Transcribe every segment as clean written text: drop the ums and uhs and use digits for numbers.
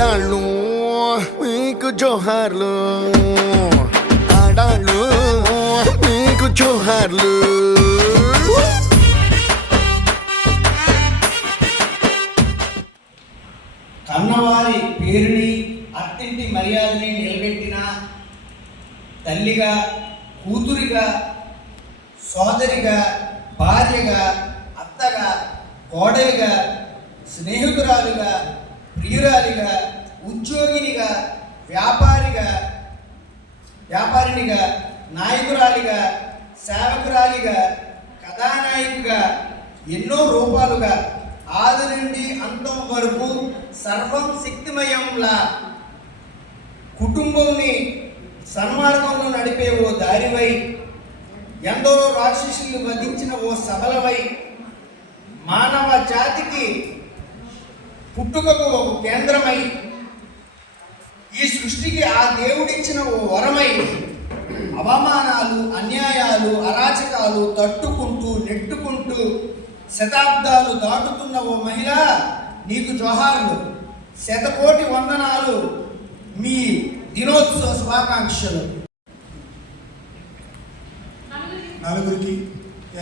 ఆడాళ్ళు మీకు జోహార్లు, ఆడాళ్ళు మీకు జోహార్లు. కన్నవారి పేరుని అత్తింటి మర్యాదని నిలబెట్టిన తల్లిగా, కూతురిగా, సోదరిగా, భార్యగా, అత్తగా, కోడలిగా, స్నేహితురాలుగా, ప్రియురాలిగా, ఉద్యోగినిగా, వ్యాపారినిగా, నాయకురాలిగా, సేవకురాలిగా, కథానాయికగా, ఎన్నో రూపాలుగా ఆది నుండి అంతం వరకు సర్వం శక్తిమయంలా కుటుంబంని సన్మార్గంలో నడిపే ఓ దారివై, ఎందరో రాక్షసులు వధించిన ఓ సబలవై, మానవ జాతికి పుట్టుకకు ఒక కేంద్రమై, ఈ సృష్టికి ఆ దేవుడిచ్చిన ఓ వరమై, అవమానాలు, అన్యాయాలు, అరాచకాలు తట్టుకుంటూ నెట్టుకుంటూ శతాబ్దాలు దాటుతున్న ఓ మహిళ, నీకు జోహార్లు, శతకోటి వందనాలు, మీ దినోత్సవ శుభాకాంక్షలు. నలుగురికి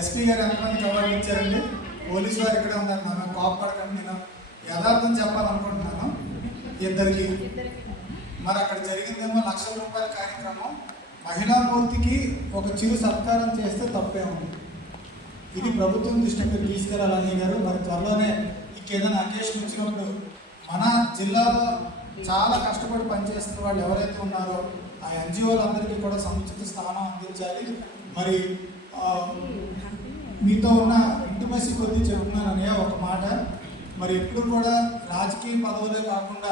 ఎస్పీ గారు ఎంతమందికి అవార్డు ఇచ్చారండి? పోలీసు వారు ఇక్కడే ఉన్నారు, నన్ను కోపడకండి, నేను యథార్థం చెప్పాలనుకుంటున్నాను. ఇద్దరికి మరి అక్కడ జరిగిందేమో ₹1,00,000 కార్యక్రమం. మహిళా మూర్తికి ఒక చిరు సత్కారం చేస్తే తప్పే ఉంది. ఇది ప్రభుత్వం దృష్టికి తీసుకెళ్ళాలని గారు. మరి త్వరలోనే ఇంకేదైనా అకేషన్ వచ్చినప్పుడు మన జిల్లాలో చాలా కష్టపడి పనిచేస్తున్న వాళ్ళు ఎవరైతే ఉన్నారో ఆ ఎన్జిఓలందరికీ కూడా సముచిత స్థానం అందించాలి. మరి మీతో ఉన్న ఇంటిమసీ కొద్దీ చెప్తున్నాననే ఒక మాట, మరి ఎప్పుడు కూడా రాజకీయ పదవులే కాకుండా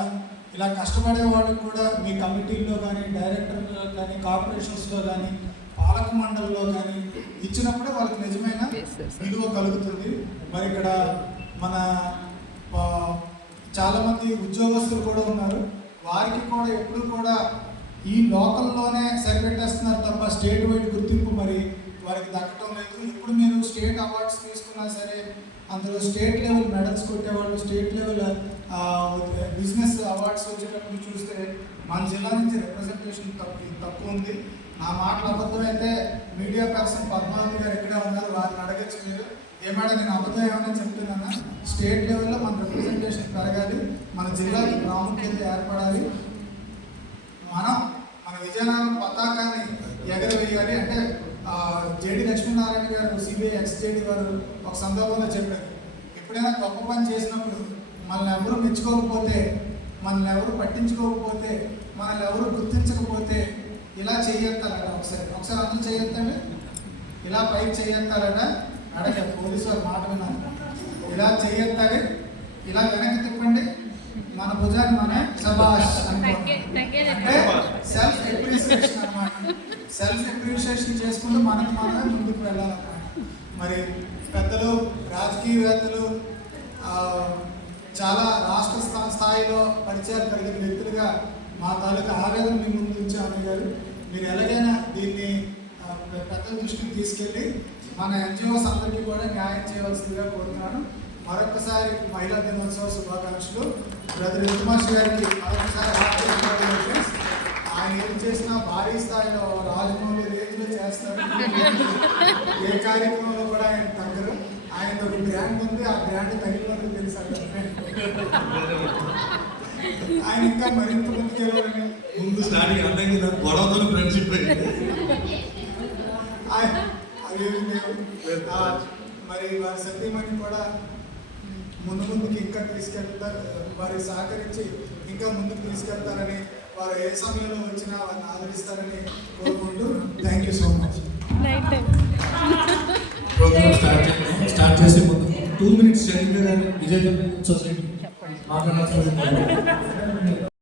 ఇలా కష్టపడే వాళ్ళకి కూడా మీ కమిటీల్లో కానీ, డైరెక్టర్లో కానీ, కార్పొరేషన్స్లో కానీ, పాలక మండలిలో కానీ ఇచ్చినప్పుడే వాళ్ళకి నిజమైన విలువ కలుగుతుంది. మరి ఇక్కడ మన చాలామంది ఉద్యోగస్తులు కూడా ఉన్నారు, వారికి కూడా ఎప్పుడు కూడా ఈ లోకల్లోనే సరిపెట్టేస్తున్నారు తప్ప స్టేట్ వైడ్ గుర్తింపు మరి వారికి దక్కడం లేదు. ఇప్పుడు మీరు స్టేట్ అవార్డ్స్ తీసుకున్నా సరే అందులో స్టేట్ లెవెల్ మెడల్స్ కొట్టేవాళ్ళు, స్టేట్ లెవెల్ బిజినెస్ అవార్డ్స్ వచ్చేటప్పుడు చూస్తే మన జిల్లా నుంచి రిప్రజెంటేషన్ తక్కువ ఉంది. నా మాటలు అబద్ధమైతే మీడియా పర్సన్ పద్మావతి గారు ఎక్కడే ఉన్నారు, వారిని అడగచ్చు మీరు. ఏమైనా నేను అబద్ధం ఏమైనా చెప్తున్నానా? స్టేట్ లెవెల్లో మన రిప్రజెంటేషన్ పెరగాలి, మన జిల్లాకి ప్రాముఖ్యత ఏర్పడాలి. మనం మన విజయనగరం పతాకాన్ని ఎగరవేయాలి. అంటే జేడి లక్ష్మీనారాయణ గారు, సిబిఐ ఎక్స్-జేడి గారు ఒక సందర్భంలో చెప్పారు, ఎప్పుడైనా గొప్ప పని చేసినప్పుడు మనల్ని ఎవరు మెచ్చుకోకపోతే, మనల్ని ఎవరు పట్టించుకోకపోతే, మనల్ని ఎవరు గుర్తించకపోతే ఇలా చేయెత్తాలట. ఒకసారి అందరూ చేయెత్తండి, ఇలా పైకి చేయెత్తాలట. అడగ పోలీసు వారు మాట విన్నాను, ఇలా చేయెత్తాలి, ఇలా వెనక్కి తిప్పండి, మన భుజాన్ని మన శబాష్ అంటే సెల్ఫ్ అప్రిసియేషన్ అనమాట. సెల్ఫ్ అప్రిసియేషన్ చేసుకుంటూ మనకు మనమే ముందుకు వెళ్ళాలన్నమాట. మరి పెద్దలు, రాజకీయవేత్తలు, చాలా రాష్ట్ర స్థాయిలో పరిచయాలు కలిగిన వ్యక్తులుగా మా తాలూకా ఆవేదన మీ ముందు ఉంచాను గారు. మీరు ఎలాగైనా దీన్ని పెద్దల దృష్టికి తీసుకెళ్ళి మన ఎన్జిఓస్ అందరికీ కూడా న్యాయం చేయవలసిందిగా కోరుతున్నాను. మరొకసారి మహిళా దినోత్సవ శుభాకాంక్షలు. బ్రదర్ రుతుమాష్ గారికి మరొకసారి ఆయన ఏం చేసినా భారీ స్థాయిలో రాజమౌళి రేంజ్లో చేస్తారు. ఏ కార్యక్రమంలో కూడా ఆయన తగ్గరు. ఆయన ఒక బ్రాండ్ ఉంది, ఆ బ్రాండ్ తగిలినట్టు తెలుసు. ఆయన ఇంకా మరింత ముందుకెళ్ళాలని ముందు స్టార్టింగ్ అందంగా గొడవతో ఫ్రెండ్షిప్ మరి వారి సతీమణి కూడా ముందుకి ఇంకా తీసుకెళ్తారు, వారి సహకరించి ఇంకా ముందుకు తీసుకెళ్తారని, వారు ఏ సమయంలో వచ్చినా వారిని ఆదరిస్తారని కోరుకుంటూ thank you so much. Program start చేసే ముందు 2 minutes విజయ్ సొసైటీ మాట్లాడాల్సి